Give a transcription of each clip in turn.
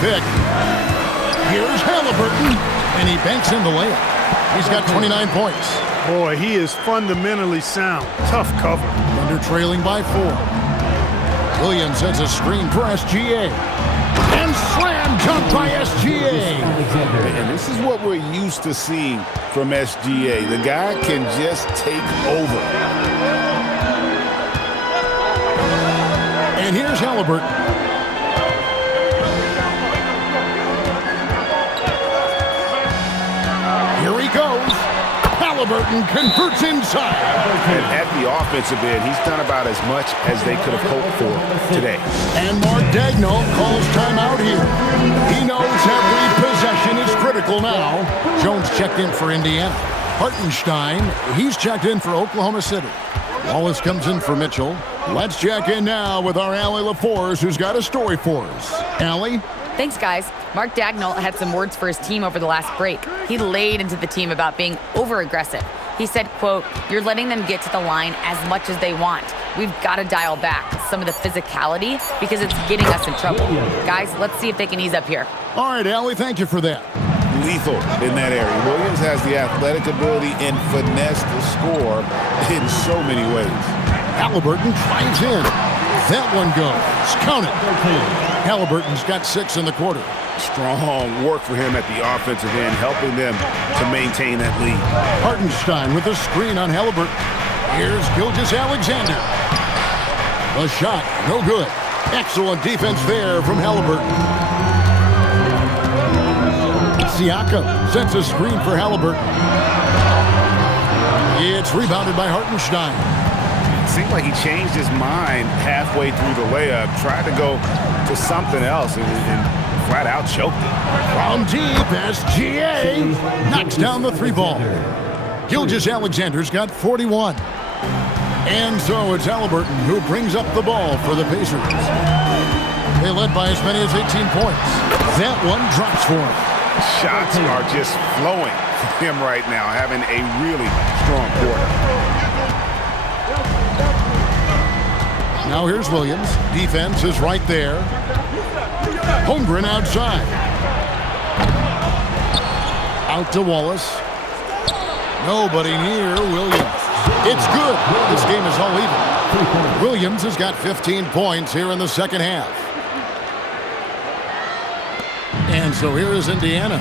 pick. Here's Halliburton, and he banks in the layup. He's got 29 points. Boy, he is fundamentally sound. Tough cover. Thunder trailing by 4. Williams sets a screen for SGA. And slam dunk by SGA. And this is what we're used to seeing from SGA. The guy can just take over. And here's Halliburton. Here he goes. Halliburton converts inside. And at the offensive end, he's done about as much as they could have hoped for today. And Mark Daigneault calls timeout here. He knows every possession is critical now. Jones checked in for Indiana. Hartenstein, he's checked in for Oklahoma City. Wallace comes in for Mitchell. Let's check in now with our Allie LaForce, who's got a story for us. Allie? Thanks, guys. Mark Daigneault had some words for his team over the last break. He laid into the team about being over-aggressive. He said, quote, "You're letting them get to the line as much as they want. We've got to dial back some of the physicality because it's getting us in trouble. Guys, let's see if they can ease up here." All right, Allie, thank you for that. Lethal in that area. Williams has the athletic ability and finesse to score in so many ways. Halliburton drives in. That one goes. Count it. Halliburton's got 6 in the quarter. Strong work for him at the offensive end, helping them to maintain that lead. Hartenstein with a screen on Halliburton. Here's Gilgeous-Alexander. The shot, no good. Excellent defense there from Halliburton. Siakam sets a screen for Halliburton. It's rebounded by Hartenstein. It seemed like he changed his mind halfway through the layup, tried to go to something else, and flat out choked it. From deep, SGA knocks down the 3 ball. Gilgeous-Alexander's got 41. And so it's Halliburton who brings up the ball for the Pacers. They led by as many as 18 points. That one drops for him. Shots are just flowing for him right now, having a really strong quarter. Now here's Williams. Defense is right there. Holmgren outside. Out to Wallace. Nobody near Williams. It's good. This game is all even. Williams has got 15 points here in the second half. And so here is Indiana.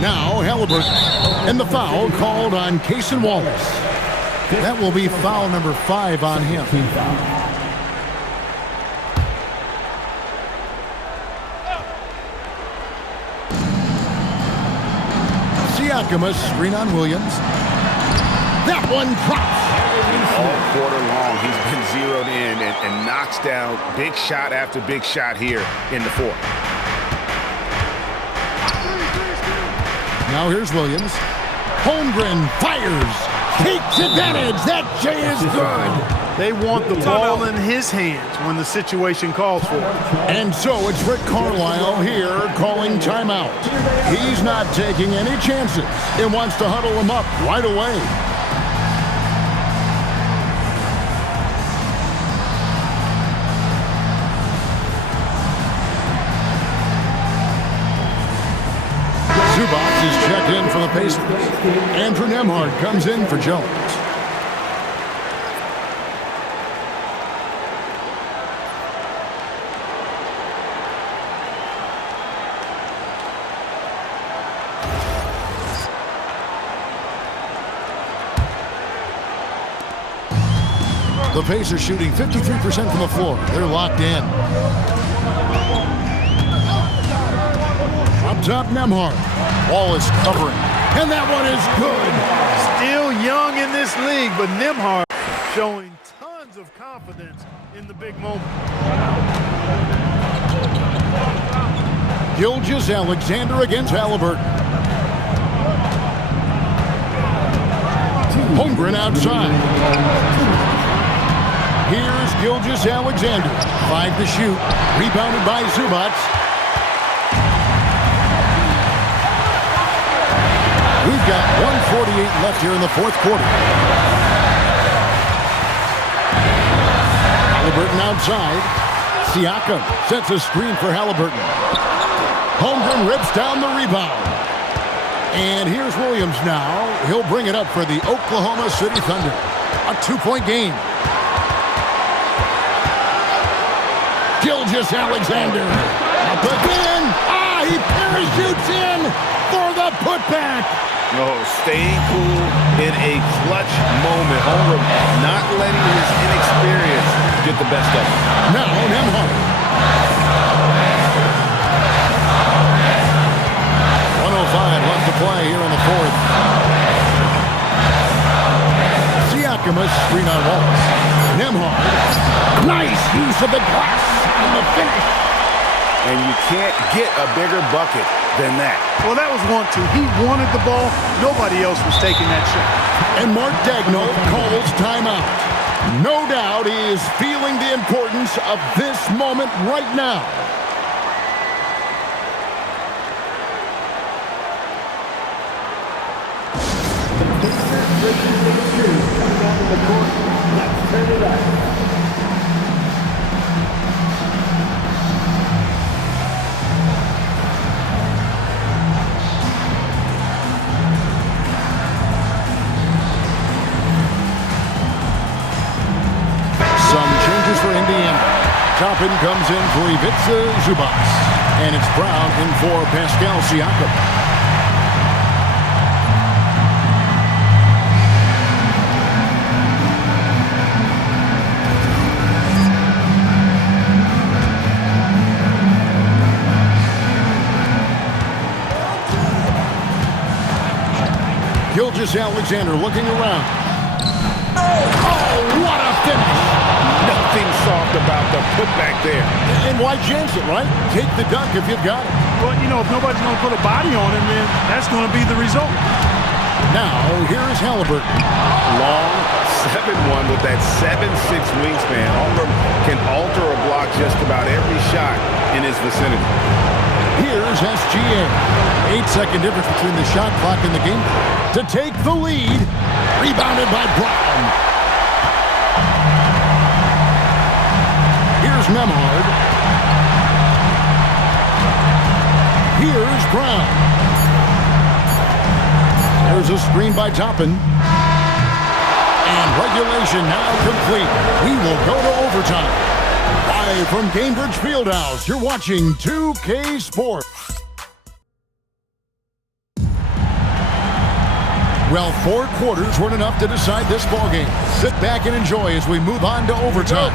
Now Halliburton. And the foul called on Cason Wallace. That will be foul number 5 on him. Siakam, a screen on Williams. That one drops. All quarter long, he's been zeroed in and knocks down big shot after big shot here in the fourth. Now here's Williams. Holmgren fires. Takes advantage. That J is good. They want the ball in his hands when the situation calls for it. And so it's Rick Carlisle here calling timeout. He's not taking any chances and wants to huddle him up right away. Zubac is checked in for the Pacers. Andrew Nembhard comes in for Jones. The Pacers shooting 53% from the floor. They're locked in. Up top, Nembhard. Wallace covering. And that one is good. Still young in this league, but Nembhard showing tons of confidence in the big moment. Gilgeous-Alexander against Halliburton. Holmgren outside. Here's Gilgeous-Alexander. 5 to shoot. Rebounded by Zubac. We've got 1:48 left here in the fourth quarter. Halliburton outside. Siakam sets a screen for Halliburton. Holmgren rips down the rebound. And here's Williams now. He'll bring it up for the Oklahoma City Thunder. A 2-point game. Gilgeous-Alexander. Up again. He parachutes in for the putback. No, staying cool in a clutch moment. Holmgren not letting his inexperience get the best of him. Now Nembhard. 1:05 left to play here in the fourth. Siakam a screen on Wallace. Nembhard. Nice use of the glass and the finish. And you can't get a bigger bucket than that. Well, that was 1-2. He wanted the ball. Nobody else was taking that shot. And Mark Daigneault calls timeout. No doubt he is feeling the importance of this moment right now. Let's turn it up. For Indiana. Toppin comes in for Ivica Zubac. And it's Brown in for Pascal Siakam. Gilgeous-Alexander looking around. Oh, what a finish! Nothing soft about the putback there. And why chance it, right? Take the dunk if you've got it. Well, you know, if nobody's going to put a body on him, then that's going to be the result. Now, here is Halliburton. Long 7-1 with that 7'6" wingspan. Holmgren can alter a block just about every shot in his vicinity. Here's SGA. 8-second difference between the shot clock and the game to take the lead. Rebounded by Brown. Here's Nembhard. Here's Brown. There's a screen by Toppin. And regulation now complete. We will go to overtime. Live from Cambridge Fieldhouse, you're watching 2K Sports. Well, 4 quarters weren't enough to decide this ballgame. Sit back and enjoy as we move on to overtime.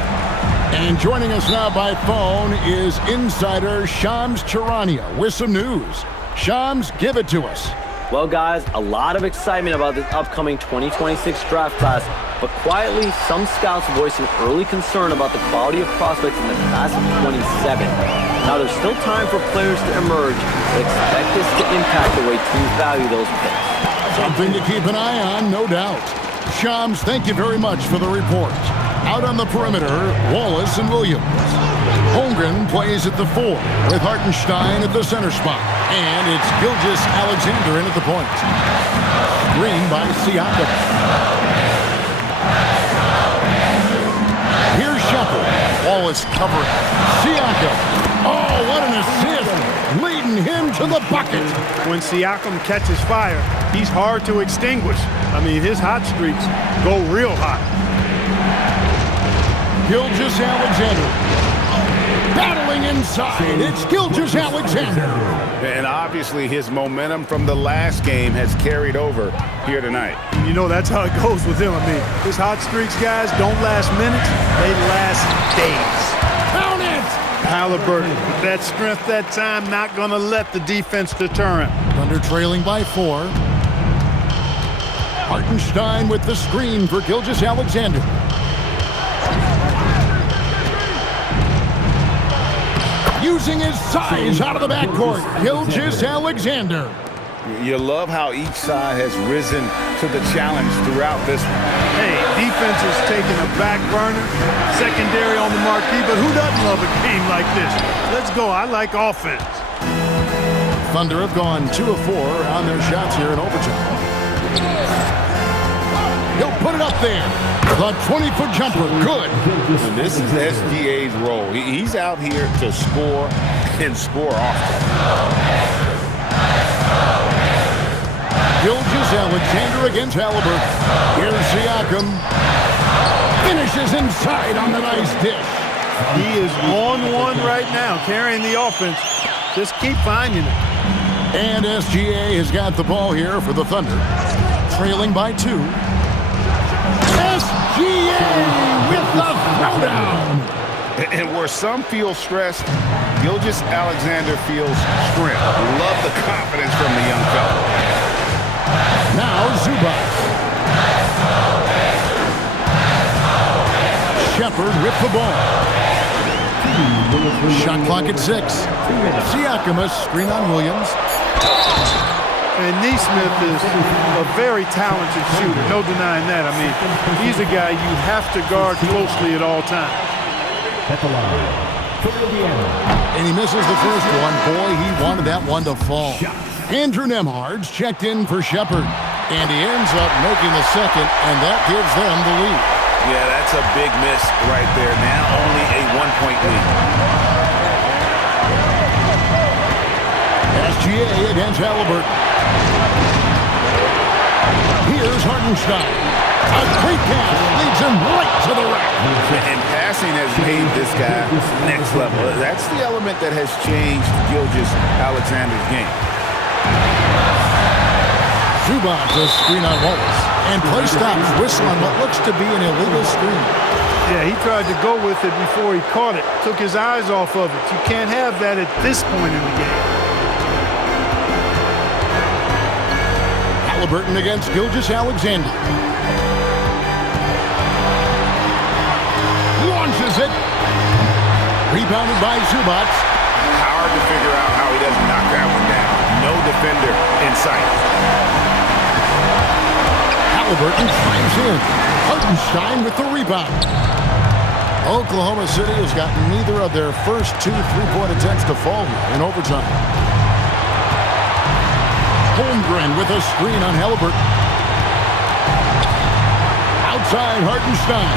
And joining us now by phone is insider Shams Charania with some news. Shams, give it to us. Well, guys, a lot of excitement about this upcoming 2026 draft class, but quietly, some scouts voicing early concern about the quality of prospects in the class of 27. Now, there's still time for players to emerge, but expect this to impact the way teams value those picks. Something to keep an eye on, no doubt. Shams, thank you very much for the report. Out on the perimeter, Wallace and Williams. Holmgren plays at the 4 with Hartenstein at the center spot. And it's Gilgeous-Alexander in at the point. Screen by Siakam. Here's Shepherd. Wallace covering. Siakam. Oh, what an assist. Leading him to the bucket. When Siakam catches fire, he's hard to extinguish. I mean, his hot streaks go real hot. Gilgeous-Alexander. Battling inside. It's Gilgeous-Alexander. And obviously his momentum from the last game has carried over here tonight. You know, that's how it goes with him. I mean, his hot streaks, guys, don't last minutes. They last days. Count it! Halliburton, with that strength that time, not going to let the defense deter him. Thunder trailing by 4. Hartenstein with the screen for Gilgeous-Alexander. Using his size out of the backcourt, Gilgeous-Alexander. You love how each side has risen to the challenge throughout this one. Hey, defense is taking a back burner, secondary on the marquee, but who doesn't love a game like this? Let's go. I like offense. Thunder have gone 2 of 4 on their shots here in overtime. He'll put it up right there. The 20-foot jumper, good. And this is SGA's role. He's out here to score and score often. Gilgeous-Alexander against Halliburton. Here's Siakam. Finishes inside on the nice dish. He is on one right now, carrying the offense. Just keep finding it. And SGA has got the ball here for the Thunder. Trailing by 2. SGA with the throwdown. And where some feel stressed, Gilgeous-Alexander feels strength. Love the confidence from the young fella. Now Zubac. Shepherd with the ball. Shot clock at 6. Siakam, a screen on Williams. And Neesmith is a very talented shooter. No denying that. I mean, he's a guy you have to guard closely at all times. And he misses the first one. Boy, he wanted that one to fall. Andrew Nembhard's checked in for Shepherd. And he ends up making the second, and that gives them the lead. Yeah, that's a big miss right there. Now only a 1-point lead. SGA against Halliburton. Here's Hartenstein. A great pass leads him right to the rack. And passing has made this guy next level. That's the element that has changed Gilgeous-Alexander's game. Zubac, a screen on Wallace. And play stops, whistle on what looks to be an illegal screen. Yeah, he tried to go with it before he caught it. Took his eyes off of it. You can't have that at this point in the game. Halliburton against Gilgeous-Alexander. Launches it. Rebounded by Zubac. Hard to figure out how he doesn't knock that one down. No defender in sight. Halliburton finds in. Hartenstein with the rebound. Oklahoma City has gotten neither of their first 2 3-point attempts to fall here in overtime. Holmgren with a screen on Halliburton. Outside Hartenstein.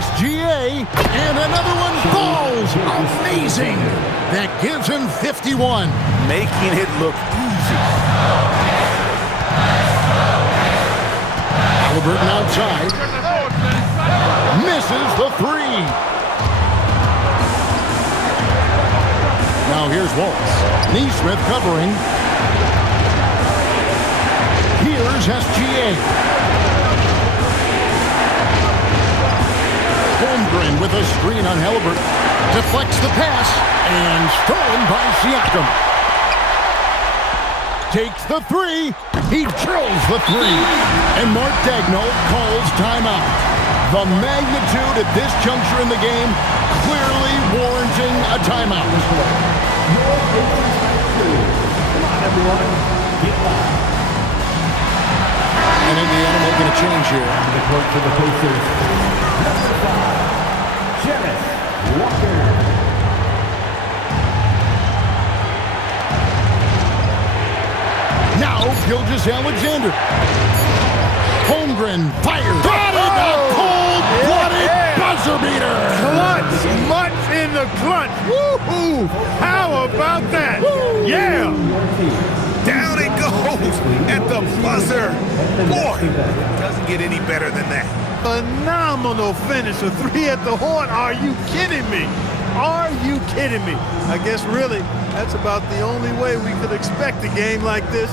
SGA, and another one falls. Amazing. That gives him 51. Making it look easy. Halliburton outside. Misses the 3. Now here's Waltz. Neesmith covering. Here's SGA. Holmgren with a screen on Halliburton. Deflects the pass and stolen by Siakam. Takes the 3. He drills the 3. And Mark Daigneault calls timeout. The magnitude at this juncture in the game clearly warranting a timeout. And Indiana making a change here. The court for the Pacers. Jarrett Walker. Now Gilgeous-Alexander. Holmgren fires. Got it! A cold-blooded buzzer beater. Clutch, much in the clutch. Woo-hoo! How about that? Woo. Yeah! Down it goes at the buzzer. Boy, doesn't get any better than that. Phenomenal finish. A 3 at the horn. Are you kidding me? Are you kidding me? I guess really that's about the only way we could expect a game like this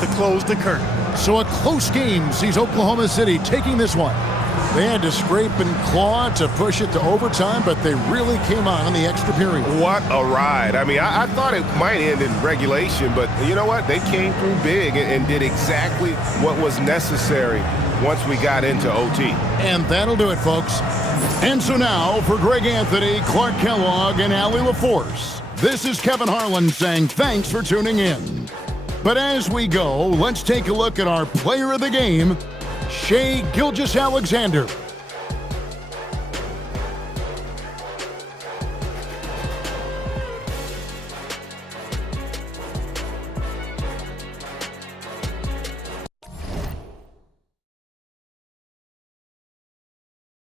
to close the curtain. So a close game sees Oklahoma City taking this one. They had to scrape and claw to push it to overtime, but they really came on in the extra period. What a ride. I mean, I thought it might end in regulation, but you know what? They came through big and did exactly what was necessary once we got into OT. And that'll do it, folks. And so now, for Greg Anthony, Clark Kellogg, and Allie LaForce, this is Kevin Harlan saying thanks for tuning in. But as we go, let's take a look at our player of the game, Shai Gilgeous-Alexander.